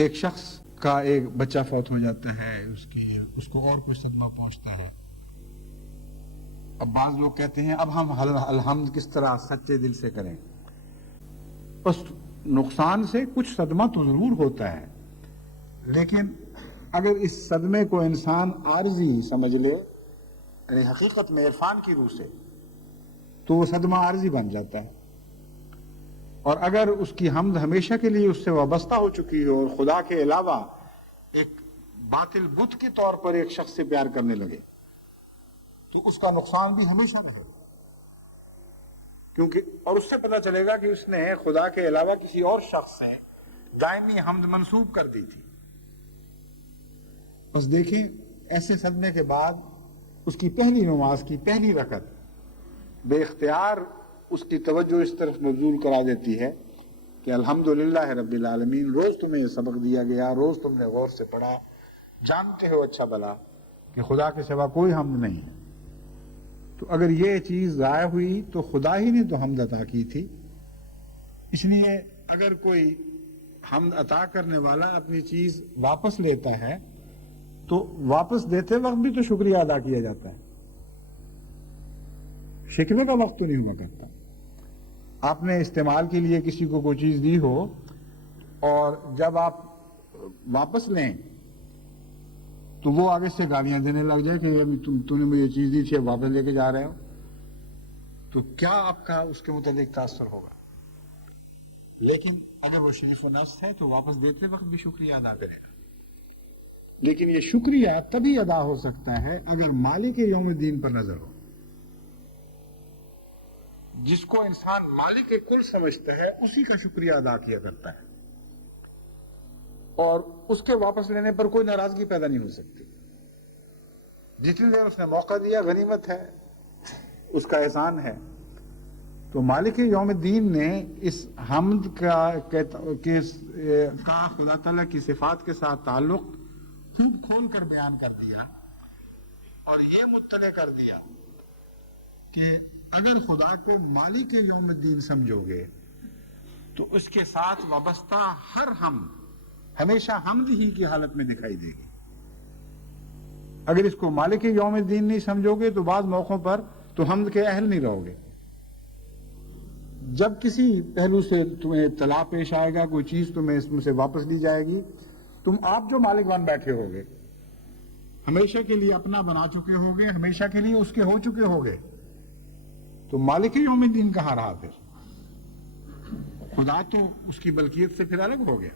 ایک شخص کا ایک بچہ فوت ہو جاتا ہے، اس کو اور کچھ صدمہ پہنچتا ہے. اب بعض لوگ کہتے ہیں اب ہم الحمد کس طرح سچے دل سے کریں. اس نقصان سے کچھ صدمہ تو ضرور ہوتا ہے، لیکن اگر اس صدمے کو انسان عارضی سمجھ لے، یعنی حقیقت میں عرفان کی روح سے، تو وہ صدمہ عارضی بن جاتا ہے. اور اگر اس کی حمد ہمیشہ کے لیے اس سے وابستہ ہو چکی ہو اور خدا کے علاوہ ایک باطل بت کے طور پر ایک شخص سے پیار کرنے لگے، تو اس کا نقصان بھی ہمیشہ رہے. کیونکہ اور اس سے پتہ چلے گا کہ اس نے خدا کے علاوہ کسی اور شخص سے دائمی حمد منسوب کر دی تھی. بس دیکھیں، ایسے صدمے کے بعد اس کی پہلی نماز کی پہلی رکعت بے اختیار اس کی توجہ اس طرف مبذول کرا دیتی ہے کہ الحمدللہ رب العالمین، روز تمہیں یہ سبق دیا گیا، روز تم نے غور سے پڑھا، جانتے ہو اچھا بھلا کہ خدا کے سوا کوئی حمد نہیں ہے. تو اگر یہ چیز ضائع ہوئی تو خدا ہی نے تو حمد عطا کی تھی. اس لیے اگر کوئی حمد عطا کرنے والا اپنی چیز واپس لیتا ہے تو واپس دیتے وقت بھی تو شکریہ ادا کیا جاتا ہے، شکوے کا وقت تو نہیں ہوا کرتا. آپ نے استعمال کے لیے کسی کو کوئی چیز دی ہو اور جب آپ واپس لیں تو وہ آگے سے گالیاں دینے لگ جائے کہ تم نے مجھے یہ چیز دی تھی اب واپس لے کے جا رہے ہو، تو کیا آپ کا اس کے متعلق تاثر ہوگا؟ لیکن اگر وہ شریف و نفس ہے تو واپس دیتے وقت بھی شکریہ ادا کرے گا. لیکن یہ شکریہ تبھی ادا ہو سکتا ہے اگر مالک یوم الدین پر نظر ہو. جس کو انسان مالک کل سمجھتا ہے اسی کا شکریہ ادا کیا کرتا ہے، اور اس کے واپس لینے پر کوئی ناراضگی پیدا نہیں ہو سکتی. جتنی دیر اس نے موقع دیا غنیمت ہے، اس کا احسان ہے. تو مالک یوم الدین نے اس حمد کا خدا تعالیٰ کی صفات کے ساتھ تعلق خوب کھول کر بیان کر دیا اور یہ مطلع کر دیا کہ اگر خدا کو مالک یوم الدین سمجھو گے تو اس کے ساتھ وابستہ ہر حمد ہمیشہ حمد ہی کی حالت میں دکھائی دے گی. اگر اس کو مالک یوم الدین نہیں سمجھو گے تو بعض موقعوں پر تو حمد کے اہل نہیں رہو گے. جب کسی پہلو سے تمہیں اطلاع پیش آئے گا، کوئی چیز تمہیں اس میں سے واپس لی جائے گی، تم آپ جو مالک بن بیٹھے ہوگے، ہمیشہ کے لیے اپنا بنا چکے ہوگے، ہمیشہ کے لیے اس کے ہو چکے ہوگے، تو مالک یوم الدین کہاں رہا؟ پھر خدا تو اس کی ملکیت سے پھر الگ ہو گیا.